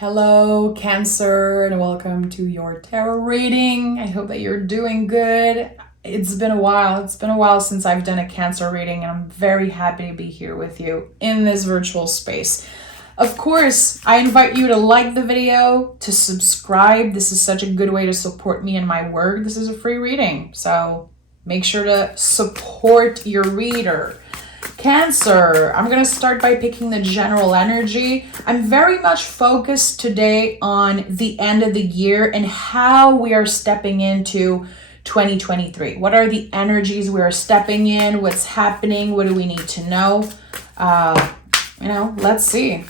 Hello, Cancer, and welcome to your tarot reading. I hope that you're doing good. It's been a while. It's been a while since I've done a Cancer reading, and I'm very happy to be here with you in this virtual space. Of course, I invite you to like the video, to subscribe. This is such a good way to support me and my work. This is a free reading, so make sure to support your reader. Cancer, I'm going to start by picking the general energy. I'm very much focused today on the end of the year and how we are stepping into 2023. What are the energies we are stepping in? What's happening? What do we need to know? Let's see.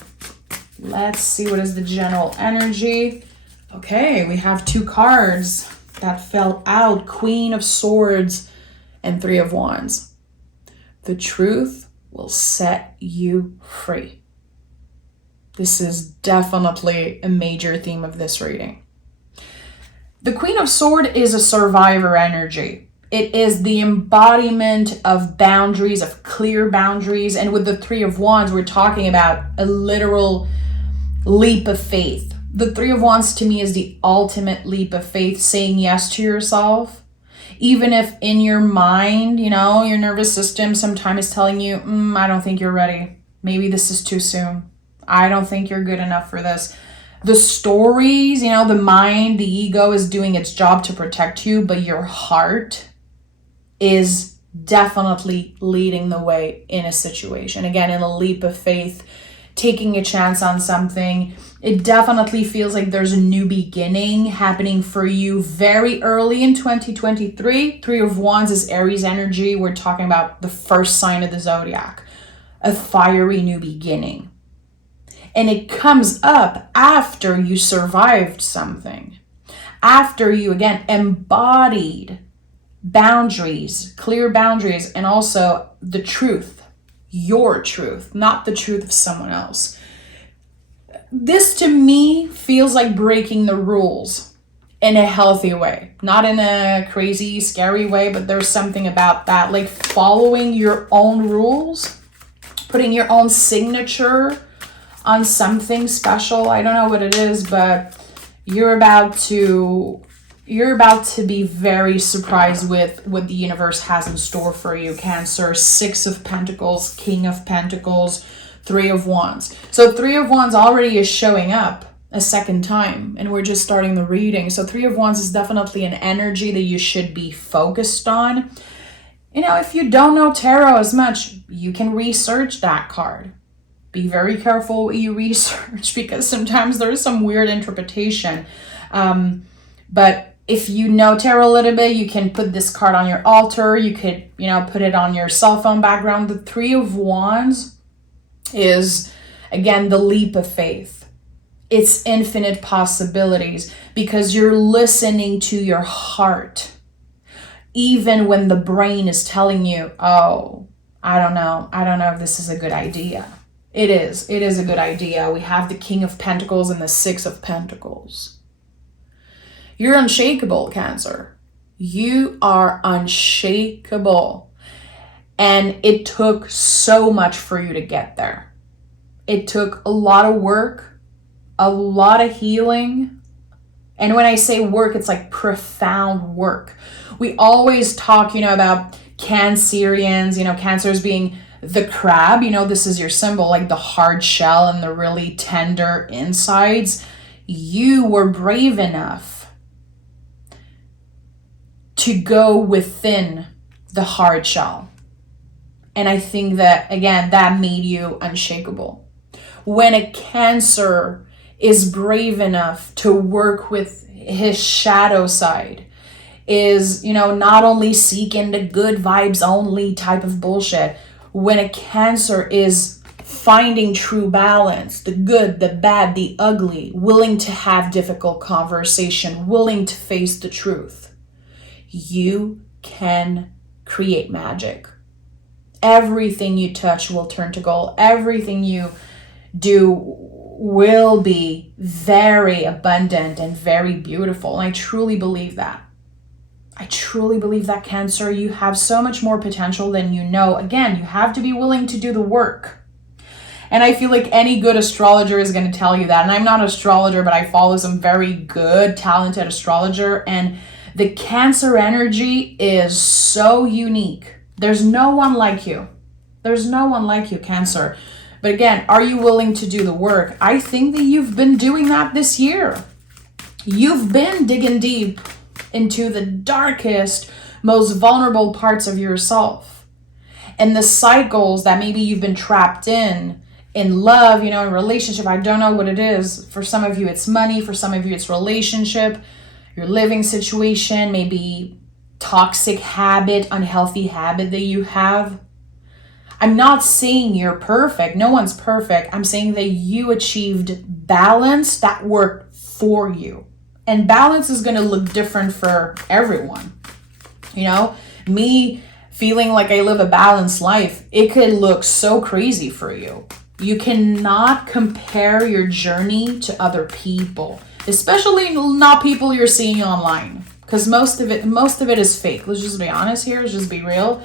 Let's see what is the general energy. Okay, we have two cards that fell out. Queen of Swords and Three of Wands. The truth will set you free. This is definitely a major theme of this reading. The Queen of Swords is a survivor energy. It is the embodiment of boundaries, of clear boundaries. And with the Three of Wands, we're talking about a literal leap of faith. The Three of Wands to me is the ultimate leap of faith, saying yes to yourself. Even if in your mind, your nervous system sometimes is telling you, I don't think you're ready. Maybe this is too soon. I don't think you're good enough for this. The stories, the mind, the ego is doing its job to protect you, but your heart is definitely leading the way in a situation. Again, in a leap of faith, taking a chance on something. It definitely feels like there's a new beginning happening for you very early in 2023. Three of Wands is Aries energy. We're talking about the first sign of the zodiac, a fiery new beginning. And it comes up after you survived something, after you, again, embodied boundaries, clear boundaries, and also the truth. Your truth, not the truth of someone else. This to me feels like breaking the rules in a healthy way, not in a crazy, scary way, but there's something about that, like following your own rules, putting your own signature on something special. I don't know what it is, but you're about to be very surprised with what the universe has in store for you, Cancer. Six of Pentacles, King of Pentacles, Three of Wands. So Three of Wands already is showing up a second time, and we're just starting the reading. So Three of Wands is definitely an energy that you should be focused on. If you don't know tarot as much, you can research that card. Be very careful what you research because sometimes there's some weird interpretation. But if you know tarot a little bit, you can put this card on your altar. You could, put it on your cell phone background. The Three of Wands is, again, the leap of faith. It's infinite possibilities because you're listening to your heart. Even when the brain is telling you, oh, I don't know if this is a good idea. It is a good idea. We have the King of Pentacles and the Six of Pentacles. You're unshakable, Cancer. You are unshakable. And it took so much for you to get there. It took a lot of work, a lot of healing. And when I say work, it's like profound work. We always talk, about Cancerians, Cancers being the crab. This is your symbol, like the hard shell and the really tender insides. You were brave enough to go within the hard shell. And I think that, again, that made you unshakable. When a Cancer is brave enough to work with his shadow side, is, not only seeking the good vibes only type of bullshit. When a Cancer is finding true balance, the good, the bad, the ugly, willing to have difficult conversation, willing to face the truth, you can create magic. Everything you touch will turn to gold. Everything you do will be very abundant and very beautiful. And I truly believe that. Cancer. You have so much more potential than you know. Again, you have to be willing to do the work. And I feel like any good astrologer is going to tell you that. And I'm not an astrologer, but I follow some very good, talented astrologer. And the Cancer energy is so unique. There's no one like you. There's no one like you, Cancer. But again, are you willing to do the work? I think that you've been doing that this year. You've been digging deep into the darkest, most vulnerable parts of yourself. And the cycles that maybe you've been trapped in love, in relationship, I don't know what it is. For some of you, it's money. For some of you, it's relationship, your living situation, maybe toxic habit, unhealthy habit that you have. I'm not saying you're perfect. No one's perfect. I'm saying that you achieved balance that worked for you. And balance is going to look different for everyone. Me feeling like I live a balanced life, it could look so crazy for you. You cannot compare your journey to other people, especially not people you're seeing online, because most of it is fake. Let's just be honest here. Let's just be real.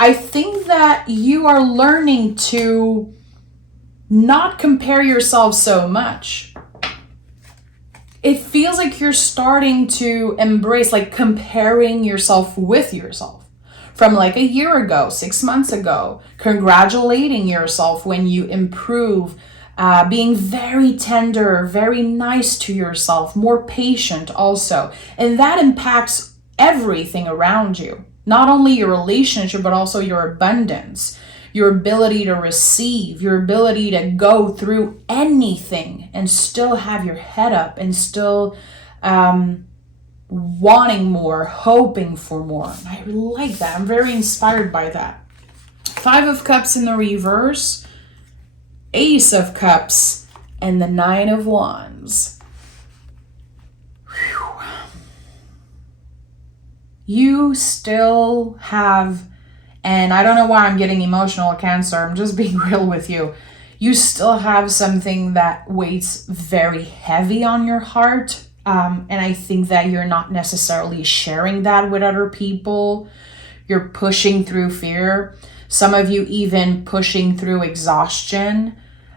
I think that you are learning to not compare yourself so much. It feels like you're starting to embrace comparing yourself with yourself from a year ago, 6 months ago, congratulating yourself when you improve, being very tender, very nice to yourself, more patient also. And that impacts everything around you. Not only your relationship, but also your abundance, your ability to receive, your ability to go through anything and still have your head up and still wanting more, hoping for more. I like that. I'm very inspired by that. 5 of Cups in the reverse, Ace of Cups, and the 9 of Wands. You still have, and I don't know why I'm getting emotional, Cancer, I'm just being real with you. You still have something that weighs very heavy on your heart. And I think that you're not necessarily sharing that with other people. You're pushing through fear. Some of you even pushing through exhaustion.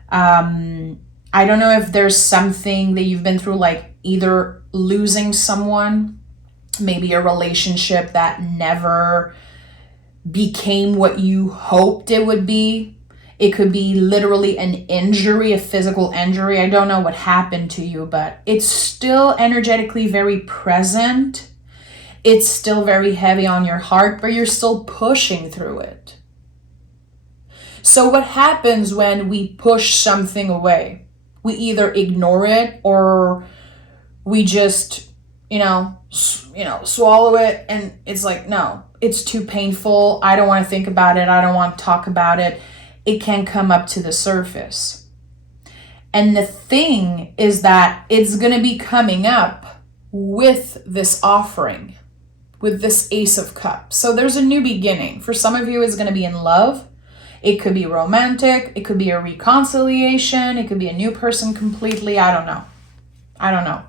I don't know if there's something that you've been through, either losing someone, maybe a relationship that never became what you hoped it would be. It could be literally an injury, a physical injury. I don't know what happened to you, but it's still energetically very present. It's still very heavy on your heart, but you're still pushing through it. So what happens when we push something away? We either ignore it or we just, swallow it, and it's no, it's too painful. I don't want to think about it. I don't want to talk about it. It can come up to the surface. And the thing is that it's going to be coming up with this offering, with this Ace of Cups. So there's a new beginning. For some of you, it's going to be in love. It could be romantic. It could be a reconciliation. It could be a new person completely. I don't know.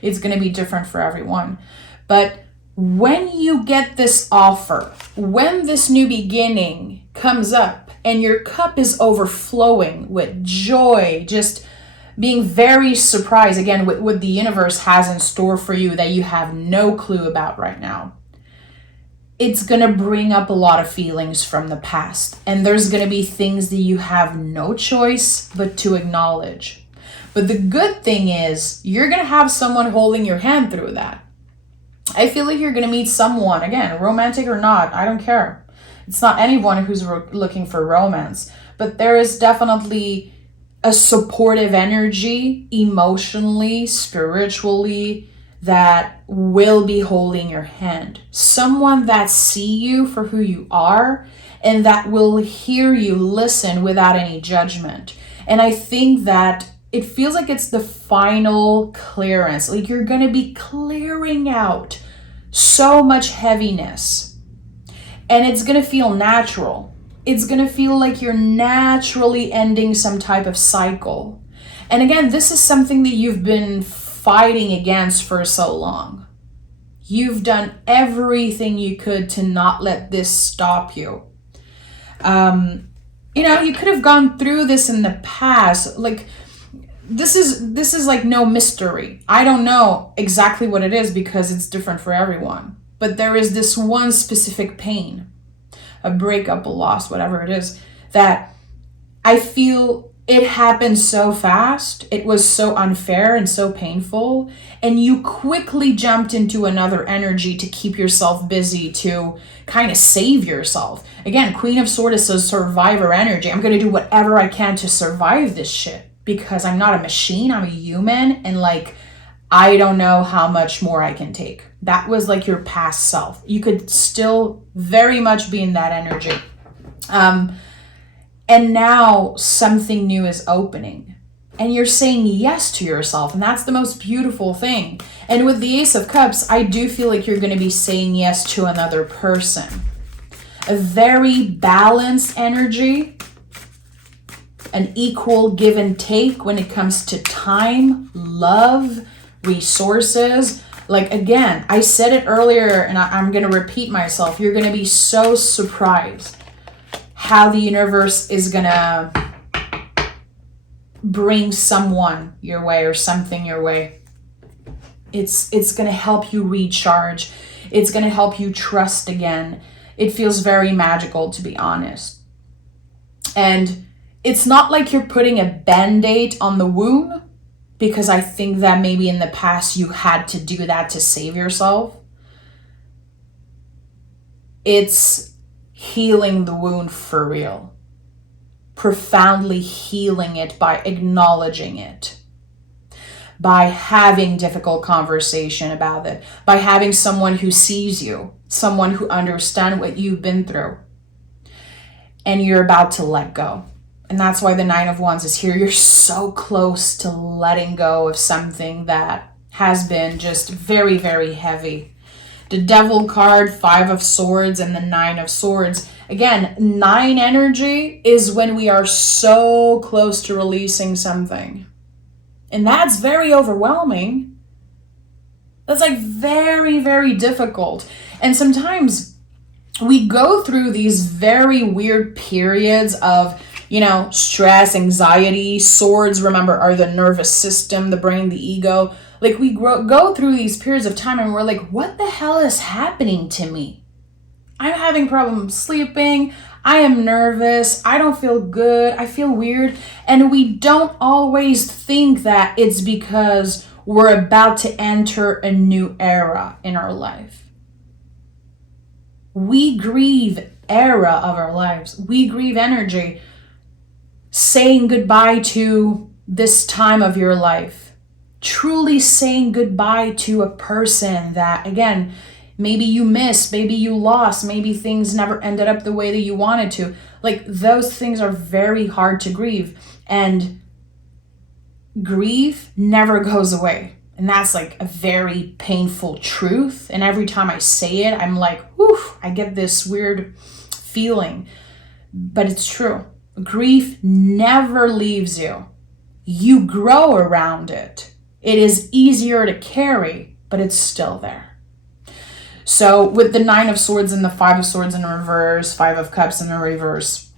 It's going to be different for everyone. But when you get this offer, when this new beginning comes up and your cup is overflowing with joy, just being very surprised, again, with what the universe has in store for you that you have no clue about right now, it's going to bring up a lot of feelings from the past. And there's going to be things that you have no choice but to acknowledge. But the good thing is you're going to have someone holding your hand through that. I feel like you're going to meet someone, again, romantic or not, I don't care. It's not anyone who's looking for romance, but there is definitely a supportive energy, emotionally, spiritually, that will be holding your hand. Someone that see you for who you are and that will hear you, listen without any judgment. And I think that it feels like it's the final clearance. You're going to be clearing out so much heaviness. And it's going to feel natural. It's going to feel like you're naturally ending some type of cycle. And again, this is something that you've been fighting against for so long. You've done everything you could to not let this stop you. You could have gone through this in the past. Like, this is like no mystery. I don't know exactly what it is because it's different for everyone. But there is this one specific pain, a breakup, a loss, whatever it is, that I feel it happened so fast. It was so unfair and so painful. And you quickly jumped into another energy to keep yourself busy, to kind of save yourself. Again, Queen of Swords is a survivor energy. I'm going to do whatever I can to survive this shit because I'm not a machine. I'm a human. And like, I don't know how much more I can take. That was like your past self. You could still very much be in that energy. And now something new is opening. And you're saying yes to yourself. And that's the most beautiful thing. And with the Ace of Cups, I do feel like you're going to be saying yes to another person. A very balanced energy. An equal give and take when it comes to time, love, resources. Like, again, I said it earlier and I'm going to repeat myself. You're going to be so surprised how the universe is going to bring someone your way or something your way. It's going to help you recharge. It's going to help you trust again. It feels very magical, to be honest. And it's not like you're putting a band-aid on the wound, because I think that maybe in the past you had to do that to save yourself. It's healing the wound for real. Profoundly healing it by acknowledging it. By having difficult conversation about it. By having someone who sees you. Someone who understands what you've been through. And you're about to let go. And that's why the Nine of Wands is here. You're so close to letting go of something that has been just very, very heavy. The Devil card, Five of Swords, and the Nine of Swords. Again, 9 energy is when we are so close to releasing something. And that's very overwhelming. That's like very, very difficult. And sometimes we go through these very weird periods of, stress, anxiety. Swords, remember, are the nervous system, the brain, the ego. Like, we go through these periods of time and we're like, what the hell is happening to me? I'm having problems sleeping. I am nervous. I don't feel good. I feel weird. And we don't always think that it's because we're about to enter a new era in our life. We grieve era of our lives. We grieve energy. Saying goodbye to this time of your life. Truly saying goodbye to a person that, again, maybe you missed, maybe you lost, maybe things never ended up the way that you wanted to. Like, those things are very hard to grieve. And grief never goes away. And that's like a very painful truth. And every time I say it, I'm like, whew, I get this weird feeling. But it's true. Grief never leaves you. You grow around it. It is easier to carry, but it's still there. So with the Nine of Swords and the Five of Swords in reverse, Five of Cups in the reverse,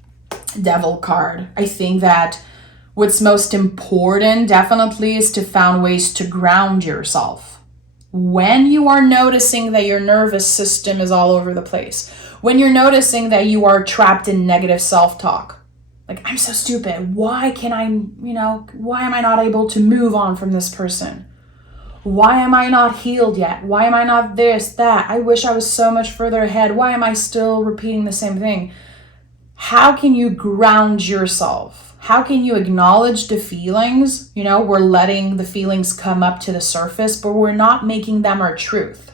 Devil card, I think that what's most important definitely is to find ways to ground yourself. When you are noticing that your nervous system is all over the place, when you're noticing that you are trapped in negative self-talk, like, I'm so stupid. Why am I not able to move on from this person? Why am I not healed yet? Why am I not this, that? I wish I was so much further ahead. Why am I still repeating the same thing? How can you ground yourself? How can you acknowledge the feelings? We're letting the feelings come up to the surface, but we're not making them our truth.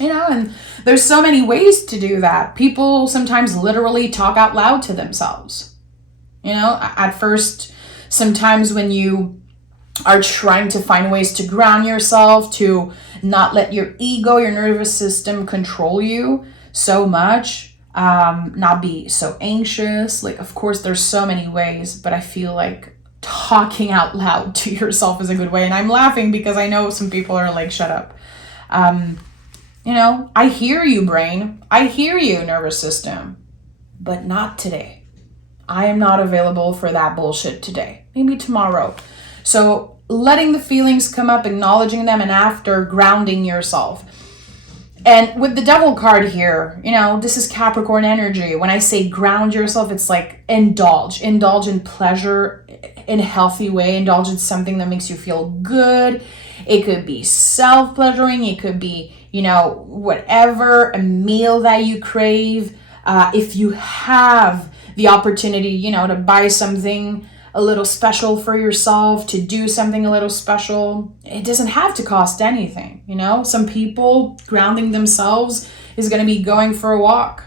And there's so many ways to do that. People sometimes literally talk out loud to themselves. At first, sometimes when you are trying to find ways to ground yourself, to not let your ego, your nervous system control you so much, not be so anxious. Like, of course, there's so many ways, but I feel like talking out loud to yourself is a good way. And I'm laughing because I know some people are like, shut up. I hear you, brain. I hear you, nervous system, but not today. I am not available for that bullshit today. Maybe tomorrow. So letting the feelings come up, acknowledging them, and after grounding yourself. And with the Devil card here, this is Capricorn energy. When I say ground yourself, it's like indulge in pleasure in a healthy way. Indulge in something that makes you feel good. It could be self-pleasuring. It could be, whatever, a meal that you crave. If you have the opportunity, to buy something a little special for yourself, to do something a little special, it doesn't have to cost anything. Some people grounding themselves is going to be going for a walk.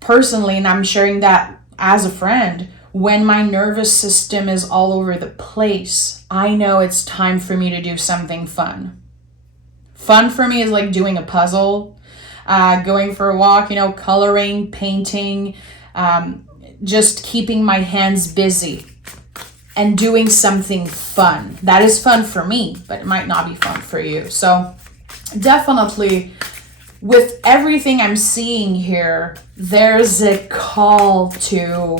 Personally, and I'm sharing that as a friend, when my nervous system is all over the place, I know it's time for me to do something fun. Fun for me is like doing a puzzle, going for a walk, coloring, painting, just keeping my hands busy and doing something fun. That is fun for me, but it might not be fun for you. So definitely with everything I'm seeing here, there's a call to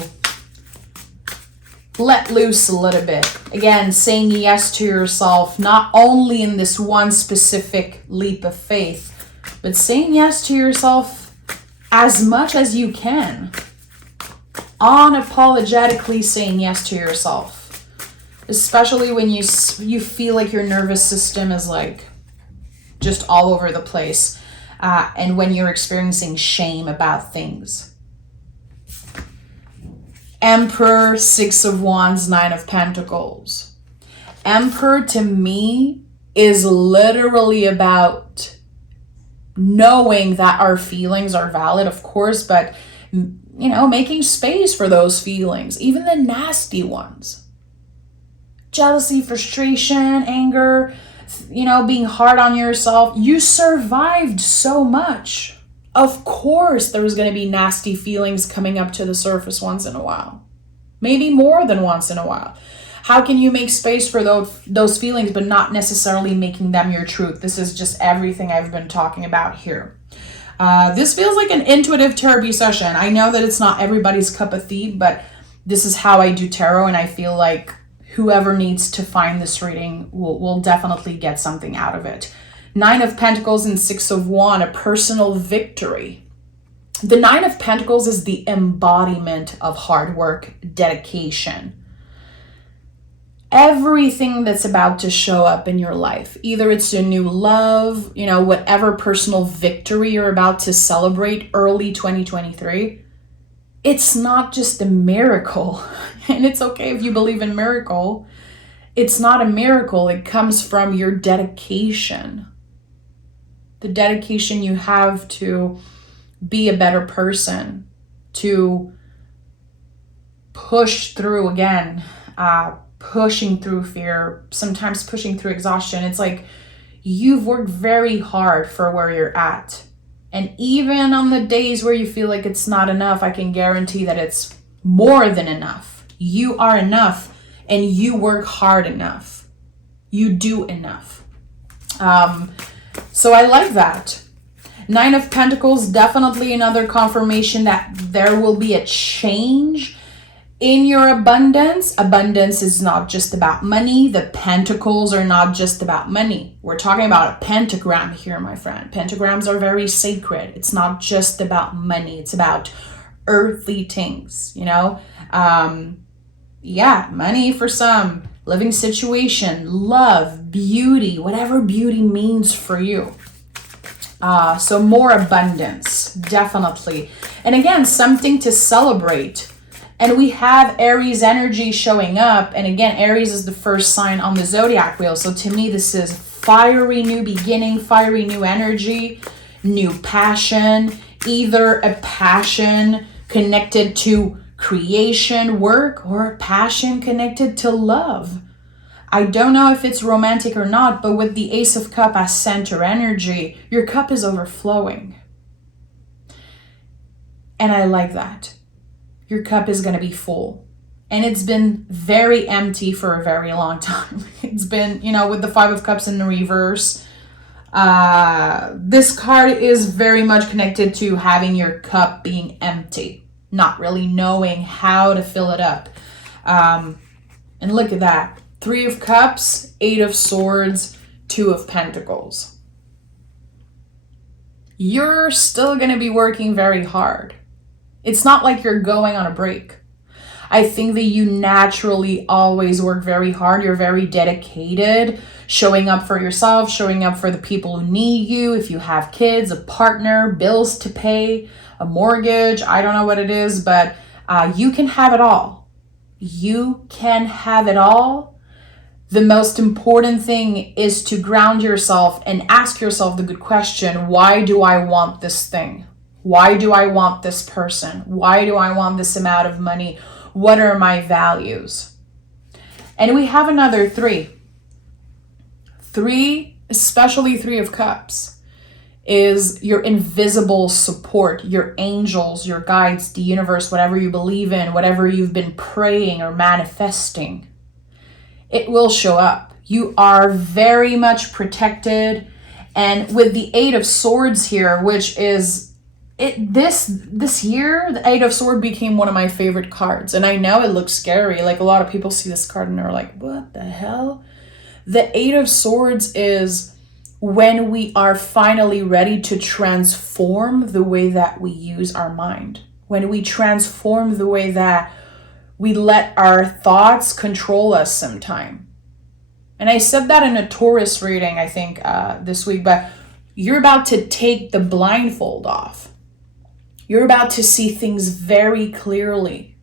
let loose a little bit. Again, saying yes to yourself, not only in this one specific leap of faith, but saying yes to yourself as much as you can. Unapologetically saying yes to yourself, especially when you feel like your nervous system is like just all over the place, and when you're experiencing shame about things. Emperor, Six of Wands, Nine of Pentacles. Emperor to me is literally about knowing that our feelings are valid, of course, but making space for those feelings, even the nasty ones. Jealousy, frustration, anger, being hard on yourself. You survived so much. Of course, there was going to be nasty feelings coming up to the surface once in a while. Maybe more than once in a while. How can you make space for those feelings, but not necessarily making them your truth? This is just everything I've been talking about here. This feels like an intuitive therapy session. I know that it's not everybody's cup of tea, but this is how I do tarot, and I feel like whoever needs to find this reading will definitely get something out of it. Nine of Pentacles and Six of Wands, a personal victory. The Nine of Pentacles is the embodiment of hard work, dedication. Everything that's about to show up in your life, either it's a new love, whatever personal victory you're about to celebrate early 2023, it's not just a miracle. And it's okay if you believe in miracle. It's not a miracle. It comes from your dedication. The dedication you have to be a better person, to push through again, pushing through fear, sometimes pushing through exhaustion. It's like you've worked very hard for where you're at. And even on the days where you feel like it's not enough, I can guarantee that it's more than enough. You are enough, and you work hard enough. You do enough. So I like that. Nine of Pentacles, definitely another confirmation that there will be a change in your abundance. Abundance is not just about money. The pentacles are not just about money. We're talking about a pentagram here, my friend. Pentagrams are very sacred. It's not just about money. It's about earthly things, money for some, living situation, love, beauty, whatever beauty means for you. So more abundance, definitely. And again, something to celebrate. And we have Aries energy showing up. And again, Aries is the first sign on the zodiac wheel. So to me, this is fiery new beginning, fiery new energy, new passion, either a passion connected to creation, work, or a passion connected to love. I don't know if it's romantic or not, but with the Ace of Cups as center energy, your cup is overflowing. And I like that. Your cup is going to be full. And it's been very empty for a very long time. It's been, with the Five of Cups in the reverse. This card is very much connected to having your cup being empty. not really knowing how to fill it up. And look at that. 3 of Cups, 8 of Swords, 2 of Pentacles. You're still going to be working very hard. It's not like you're going on a break. I think that you naturally always work very hard. You're very dedicated, showing up for yourself, showing up for the people who need you. If you have kids, a partner, bills to pay, a mortgage, I don't know what it is, but you can have it all. You can have it all. The most important thing is to ground yourself and ask yourself the good question, why do I want this thing? Why do I want this person? Why do I want this amount of money? What are my values? And we have another 3. 3, especially 3 of Cups, is your invisible support, your angels, your guides, the universe, whatever you believe in, whatever you've been praying or manifesting. It will show up. You are very much protected. And with the 8 of Swords here, which is this year, the 8 of Swords became one of my favorite cards. And I know it looks scary. Like, a lot of people see this card and they're like, what the hell? The 8 of Swords is when we are finally ready to transform the way that we use our mind. When we transform the way that we let our thoughts control us sometime. And I said that in a Taurus reading, I think, this week, but you're about to take the blindfold off. You're about to see things very clearly.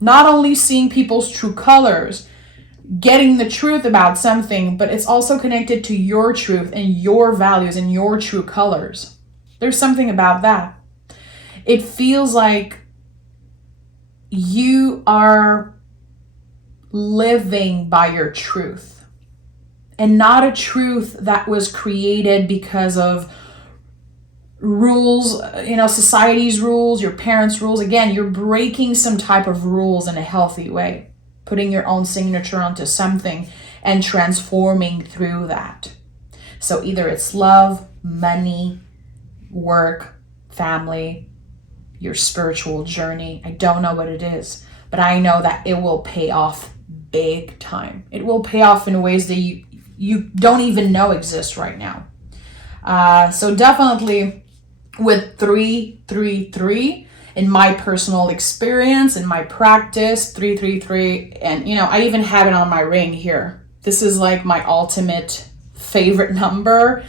Not only seeing people's true colors, getting the truth about something, but it's also connected to your truth and your values and your true colors. There's something about that. It feels like you are living by your truth, and not a truth that was created because of rules, society's rules, your parents' rules. Again, you're breaking some type of rules in a healthy way, putting your own signature onto something and transforming through that. So either it's love, money, work, family, your spiritual journey. I don't know what it is, but I know that it will pay off big time. It will pay off in ways that you don't even know exist right now. So definitely with 333, in my personal experience, in my practice, 333, and I even have it on my ring here. This is like my ultimate favorite number.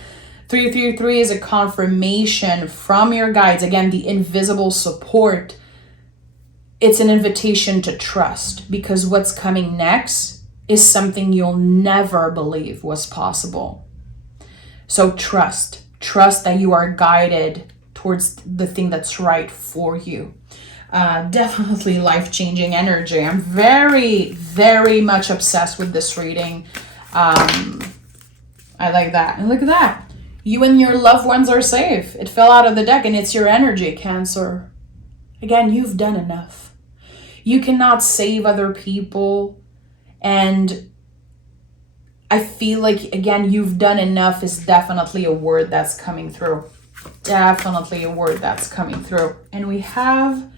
333 is a confirmation from your guides. Again, the invisible support. It's an invitation to trust, because what's coming next is something you'll never believe was possible. So trust that you are guided towards the thing that's right for you. Definitely life-changing energy. I'm very, very much obsessed with this reading. I like that. And look at that. You and your loved ones are safe. It fell out of the deck, and it's your energy, Cancer. Again, you've done enough. You cannot save other people. And I feel like, again, you've done enough is definitely a word that's coming through. Definitely a word that's coming through. And we have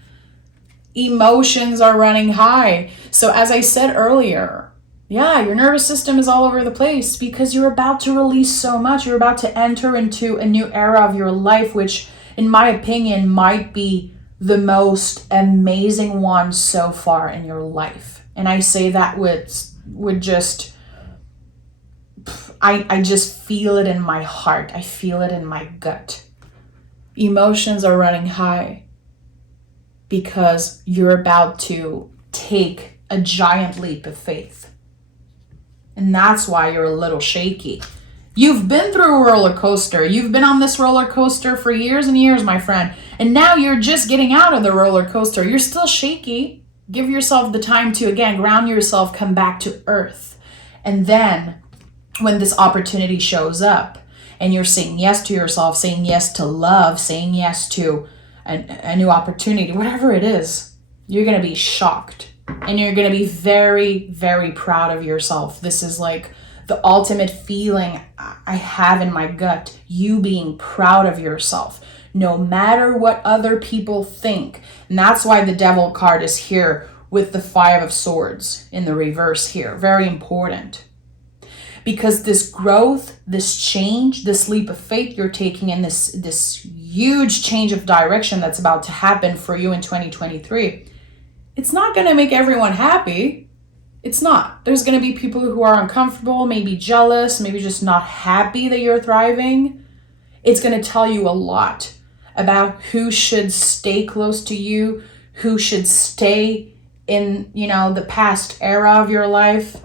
emotions are running high. So as I said earlier, yeah, your nervous system is all over the place because you're about to release so much. You're about to enter into a new era of your life, which in my opinion might be the most amazing one so far in your life. And I say that with just, I just feel it in my heart. I feel it in my gut. Emotions are running high because you're about to take a giant leap of faith. And that's why you're a little shaky. You've been through a roller coaster. You've been on this roller coaster for years and years, my friend. And now you're just getting out of the roller coaster. You're still shaky. Give yourself the time to, again, ground yourself, come back to earth. And then when this opportunity shows up and you're saying yes to yourself, saying yes to love, saying yes to a new opportunity, whatever it is, you're going to be shocked. And you're going to be very, very proud of yourself. This is like the ultimate feeling I have in my gut. You being proud of yourself. no matter what other people think. And that's why the Devil card is here with the Five of Swords in the reverse here. Very important. Because this growth, this change, this leap of faith you're taking, and this huge change of direction that's about to happen for you in 2023, it's not going to make everyone happy. It's not. There's going to be people who are uncomfortable, maybe jealous, maybe just not happy that you're thriving. It's going to tell you a lot about who should stay close to you, who should stay in, the past era of your life,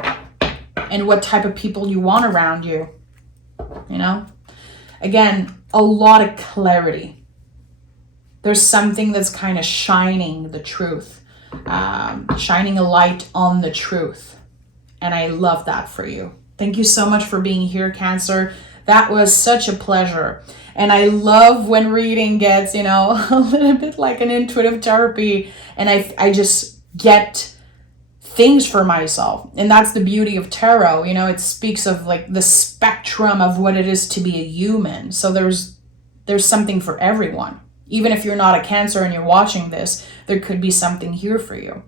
and what type of people you want around you. Again, a lot of clarity. There's something that's kind of shining the truth, shining a light on the truth. And I love that for you. Thank you so much for being here, Cancer. That was such a pleasure. And I love when reading gets, a little bit like an intuitive therapy. And I just get things for myself. And that's the beauty of tarot. It speaks of like the spectrum of what it is to be a human. So there's something for everyone. Even if you're not a Cancer and you're watching this, there could be something here for you.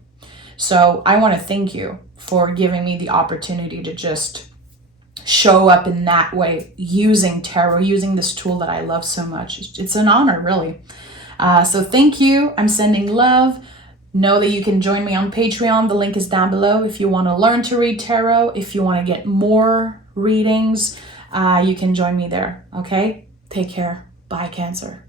So I want to thank you for giving me the opportunity to just show up in that way, using tarot, using this tool that I love so much. It's an honor, really. So thank you. I'm sending love. Know that you can join me on Patreon. The link is down below. If you want to learn to read tarot, if you want to get more readings, you can join me there. Okay? Take care. Bye, Cancer.